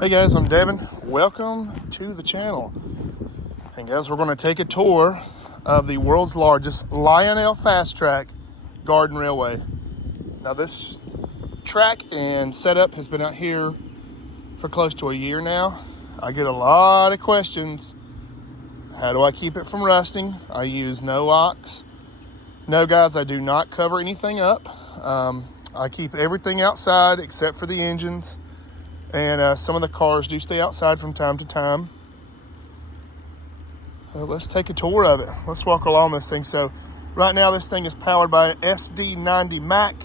Hey guys, I'm Devin. Welcome to the channel. And guys, we're going to take a tour of the world's largest Lionel fast track garden railway. Now this track and setup has been out here for close to a year now. I get a lot of questions. How do I keep it from rusting? I use no locks. No guys, I do not cover anything up. I keep everything outside except for the engines. And some of the cars do stay outside from time to time. Let's take a tour of it. Let's walk along this thing. So right now this thing is powered by an SD90 Mac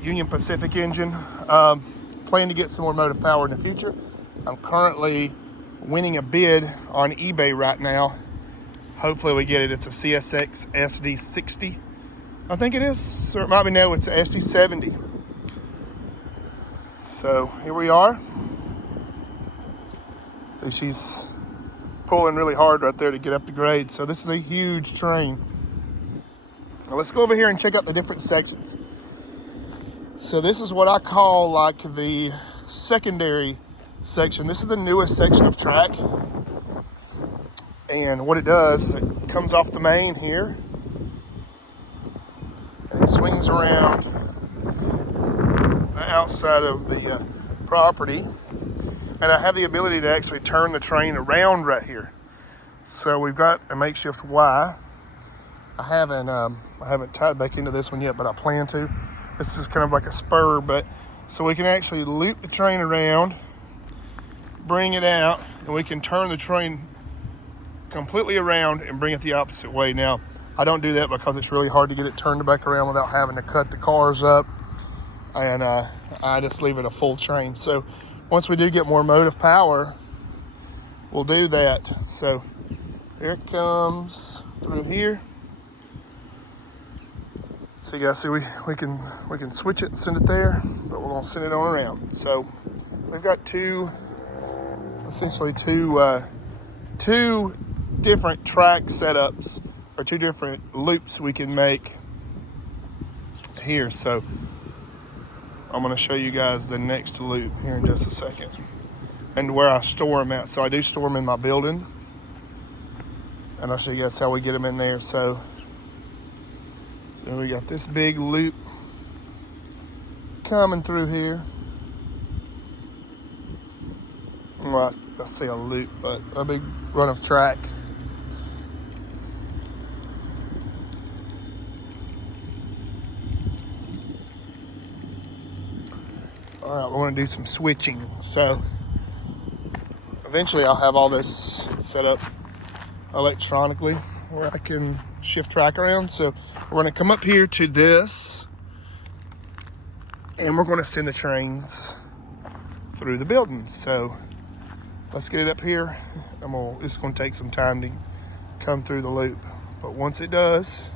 Union Pacific engine. Plan to get some more motive power in the future. I'm currently winning a bid on eBay right now. Hopefully we get it. It's a CSX SD60. I think it is, or it might be no, it's a SD70. So here we are. So she's pulling really hard right there to get up the grade. So this is a huge train. Now let's go over here and check out the different sections. So this is what I call like the secondary section. This is the newest section of track. And what it does is it comes off the main here. And it swings around the outside of the property, and I have the ability to actually turn the train around right here. So we've got a makeshift Y. I haven't tied back into this one yet, but I plan to. This is kind of like a spur, but so we can actually loop the train around, bring it out, and we can turn the train completely around and bring it the opposite way. Now I don't do that because it's really hard to get it turned back around without having to cut the cars up. And I just leave it a full train. So once we do get more motive power, we'll do that. So here it comes through here. So you guys see we can switch it and send it there, but we're gonna send it on around. So we've got essentially two different track setups, or two different loops we can make here. So I'm going to show you guys the next loop here in just a second, and where I store them at. So I do store them in my building, and I'll show you guys how we get them in there. So we got this big loop coming through here. Well, I say a loop, but a big run of track. All right, we're going to do some switching. So eventually I'll have all this set up electronically where I can shift track around. So we're going to come up here to this, and we're going to send the trains through the building. So let's get it up here. It's going to take some time to come through the loop, but once it does,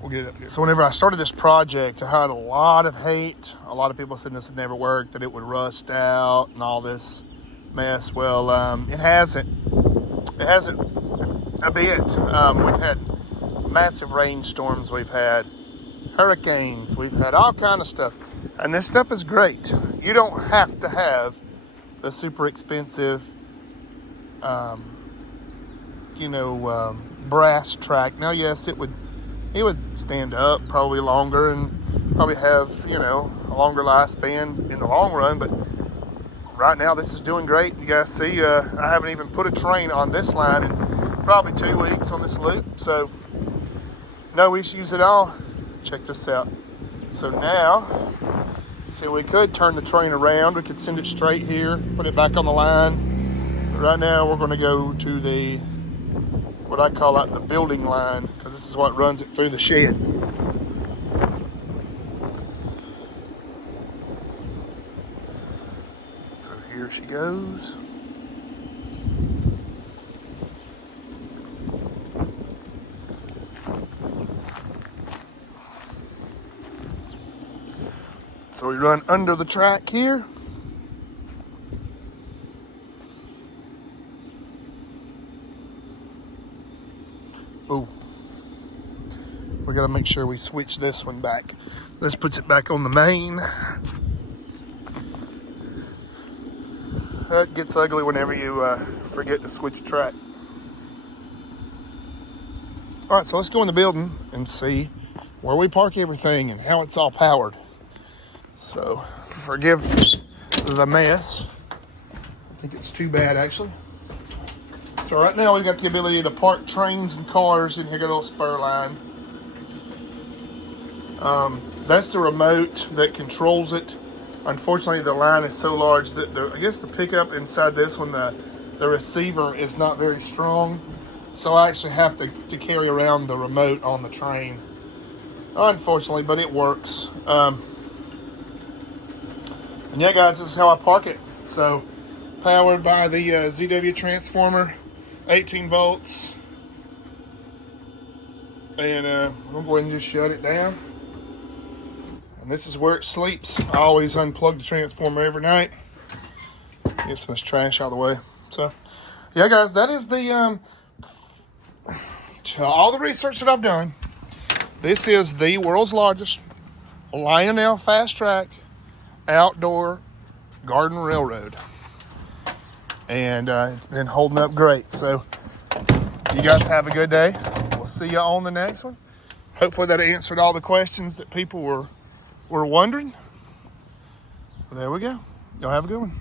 we'll get it up here. So whenever I started this project, I had a lot of hate. A lot of people said this would never work, that it would rust out and all this mess. Well, it hasn't. It hasn't a bit. We've had massive rainstorms. We've had hurricanes. We've had all kind of stuff. And this stuff is great. You don't have to have the super expensive, brass track. Now, yes, it would stand up probably longer and probably have, a longer lifespan in the long run. But right now this is doing great. You guys see, I haven't even put a train on this line in probably 2 weeks on this loop. So no issues at all. Check this out. So now, see, we could turn the train around. We could send it straight here, put it back on the line. But right now we're going to go to what I call like the building line, because this is what runs it through the shed. So here she goes. So we run under the track here. Oh, we got to make sure we switch this one back. This puts it back on the main. That gets ugly whenever you forget to switch track. All right, so let's go in the building and see where we park everything and how it's all powered. So forgive the mess. I think it's too bad, actually. So right now we've got the ability to park trains and cars in here, got a little spur line. That's the remote that controls it. Unfortunately, the line is so large that I guess the pickup inside this one, the receiver is not very strong. So I actually have to carry around the remote on the train. Unfortunately, but it works. And yeah, guys, this is how I park it. So powered by the ZW transformer, 18 volts. And I'm going to go ahead and just shut it down. And this is where it sleeps. I always unplug the transformer every night. Get some trash out of the way. So, yeah, guys, that is the all the research that I've done. This is the world's largest Lionel fast track outdoor garden railroad. And it's been holding up great. So, you guys have a good day. We'll see you on the next one. Hopefully that answered all the questions that people were wondering. There we go. Y'all have a good one.